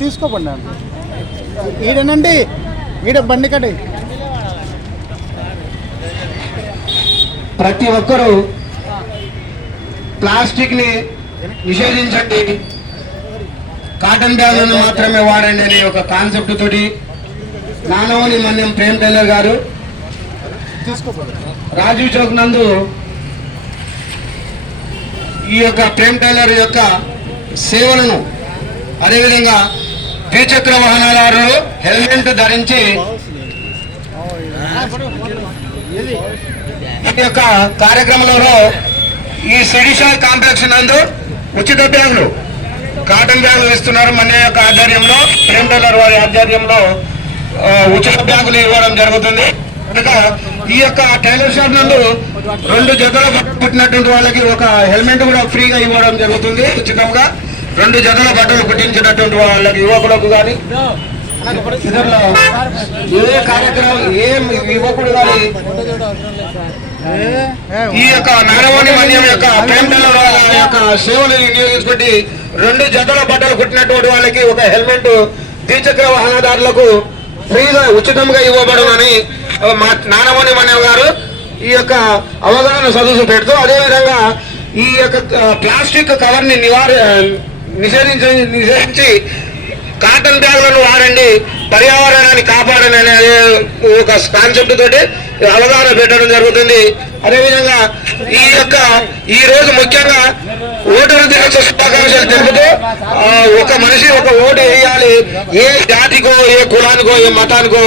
తీసుకోబండి ఈడనండి, ఈడ బండి కట్టి. ప్రతి ఒక్కరూ ప్లాస్టిక్ని నిషేధించండి, కాటన్ బ్యాగులను మాత్రమే వాడండి అనే ఒక కాన్సెప్ట్ తోటి నానవని మన్యం ప్రేమ్ టైలర్ గారు రాజీవ్ చౌక్ నందు ఈ యొక్క ప్రేమ్ టైలర్ యొక్క సేవలను, అదేవిధంగా ద్విచక్ర వాహనాలు హెల్మెట్ ధరించి ఈ యొక్క కార్యక్రమంలో ఈ సిడిషా కాంప్లెక్స్ నందు ఉచిత బ్యాగులు, కాటన్ బ్యాగులు ఇస్తున్నారు. మన యొక్క ఆధ్వర్యంలో, ప్రేమ్ టైలర్ వారి ఆధ్వర్యంలో ఉచిత బ్యాగులు ఇవ్వడం జరుగుతుంది. కనుక ఈ యొక్క టైలర్ షాప్ నందు 2 జతలు పుట్టినటువంటి వాళ్ళకి ఒక హెల్మెట్ కూడా ఫ్రీగా ఇవ్వడం జరుగుతుంది. ఉచితంగా 2 జతల బట్టలు పుట్టించినటువంటి వాళ్ళకి, యువకులకు కానీ ఇతరుల ఏ కార్యక్రమం ఏ యువకుడు కానీ ఈ యొక్క నానవని మన్యం యొక్క ప్రేమ్ టైలర్ వాళ్ళ యొక్క సేవలు వినియోగించుకుంటే 2 జతల బట్టలు పుట్టినటువంటి వాళ్ళకి ఒక హెల్మెట్ ద్విచక్ర వాహనదారులకు ఫ్రీగా ఉచితంగా ఇవ్వబడమని మా నానవని మన్యం గారు ఈ యొక్క అవగాహన సదస్సు పెడుతూ, అదేవిధంగా ఈ యొక్క ప్లాస్టిక్ కవర్ ని నిషేధించి కాటన్ బ్యాగులను వాడండి, పర్యావరణాన్ని కాపాడని అనే ఒక కాన్సెప్ట్ తోటి అవగాహన పెట్టడం జరుగుతుంది. అదేవిధంగా ఈ రోజు ముఖ్యంగా ఓటరు దినోత్సవ శుభాకాంక్షలు తెలుపుతూ, ఒక మనిషి ఒక ఓటు వేయాలి, ఏ జాతికో, ఏ కులానికో, ఏ మతానికో